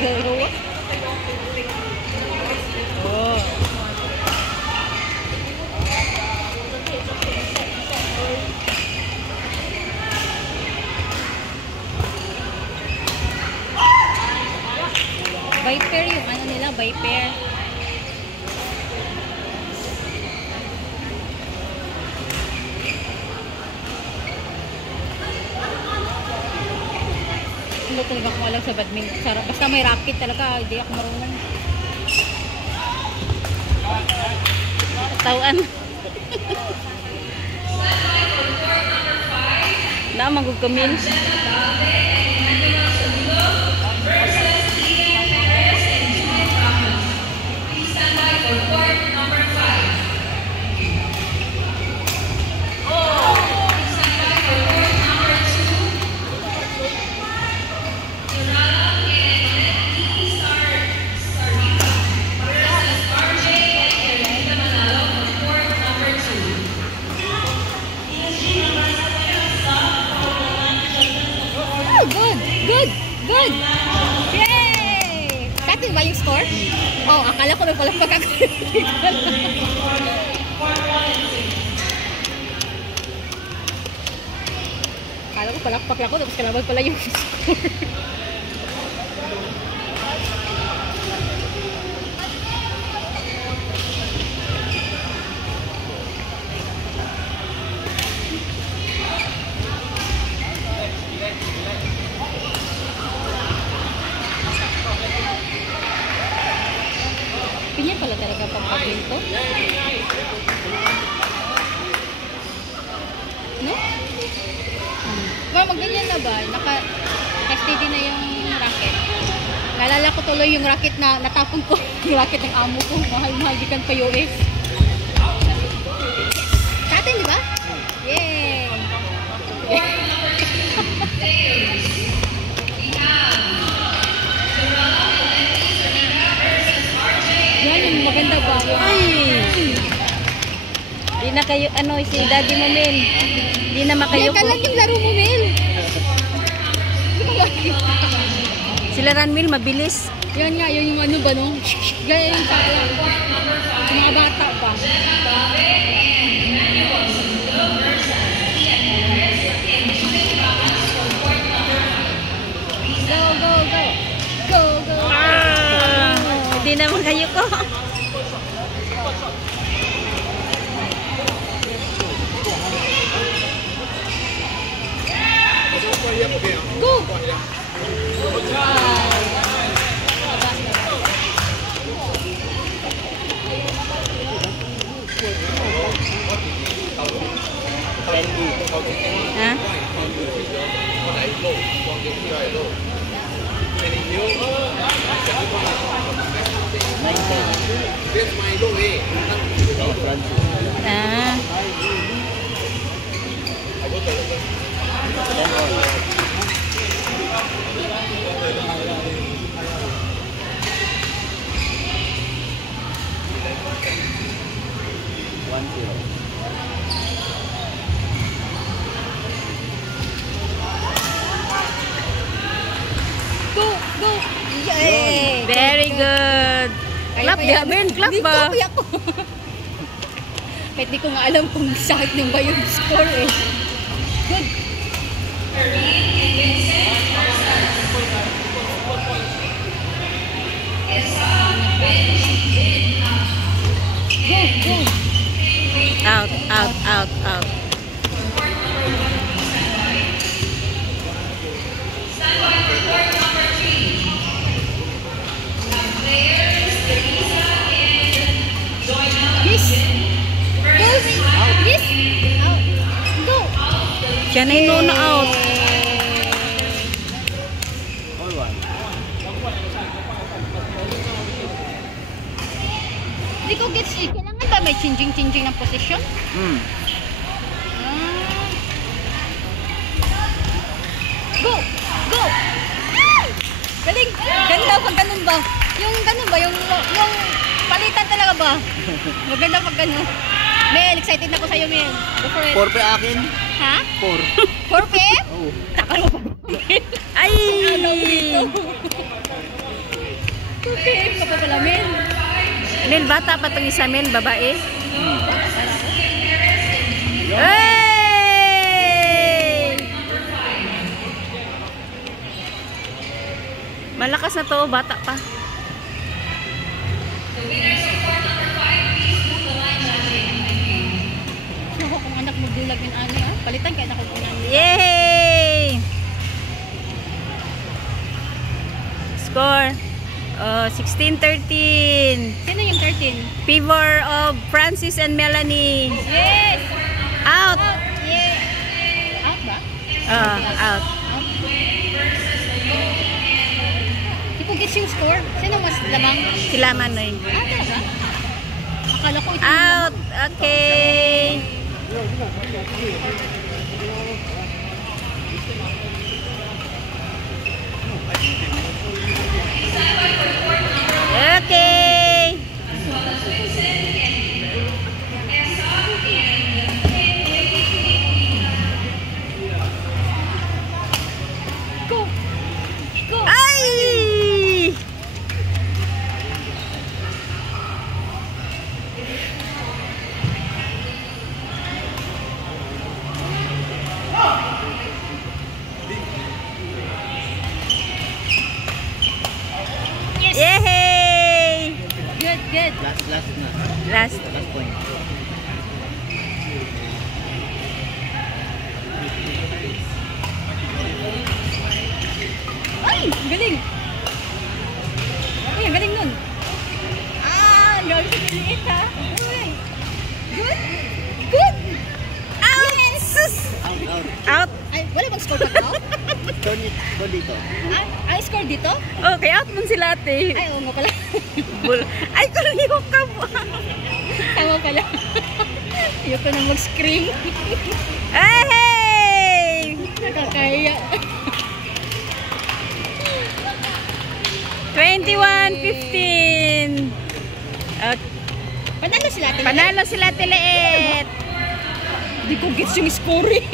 Oh. Viper yung ano nila, Viper. Hindi talaga ako alam sa badminton. Basta may racket talaga, hindi ako marunong. Tawaan. Na magugkamin. Good! Yay! Satin ba yung score? Oh, akala ko may palakpak ako. Akala ko palakpak ako, tapos kalaban pala yung score. Pinya pala talaga pagpapinto. No? Magganyan na ba? Naka-steady na yung racket. Naalala ko tuloy yung racket na natapon ko. Yung racket ng amo ko. Mahal-mahal di kan pa US. Sa atin, di ba? Yay! Yan yung maganda ba? Ay! Di na kayo, ano, si Daddy mo, Mel. Di na makayo Yan ka lang yung laro mo, Mel. Sila Ranmil, mabilis. Yan nga, yun yung ano ba, no? Ganyan yung tala. Mga bata pa. Go, go, go. Go, go. Di na makayo ko. Go! Ha? Ah. Go, go. Yay! Very good. Clap ba, Ben? Clap ba? Hindi ko kahit di ko nga alam kung sakit nung ba yung score eh. Good. Go, go. Out, out, out, out. Yes. Go. Yes. Out. Go. Siya na yung na out. Hindi ko gets eh. Kailangan ba may changing ng position? Go! Go! Ah! Galing! Ganda pag ganun ba? Yung ganun ba? Yung palitan talaga ba? Maganda pag ganun. Mel, excited na ako sa'yo, Mel. Go for it. 4 pa akin. Ha? 4. 4 PM? Oo. Takal mo pa. Ay! Ano dito? Okay, ka pa pala, Mel. Mel, bata pa itong isa, Mel, babae. Hey! Malakas na to, bata pa. Ako kung anak mo dulag ng ani, ah. Palitan kaya na ko kung ani. Yay! Score. 16-13. Sino yung 13? Favor of Francis and Melanie. Yes! Out. Yeah! Out ba? Out. Di ko gets yung score. Sino mas lamang? Sila Manoy. Talaga? Akala ko ito yung Out. Okay. Okay. Go! Go! Ay! Yes! Yay! Good, good. Last. point. Ay! Galing! Ay, ang galing nun. Grabe sa piliit, ha? Uy! Good! Good! Out! Sus! Out. Ay, wala bang score pa to? Turn dito. Ay, score dito? Okay, out mo sila ate. Ay, oo nga pala. Ay, kuliho ka ba? Tama pala. Ayoko nang mag-scream. Hey! Nakakaya. 21-15. Panalo sila ate. Panalo sila Tileet. Di ko gets yung score eh.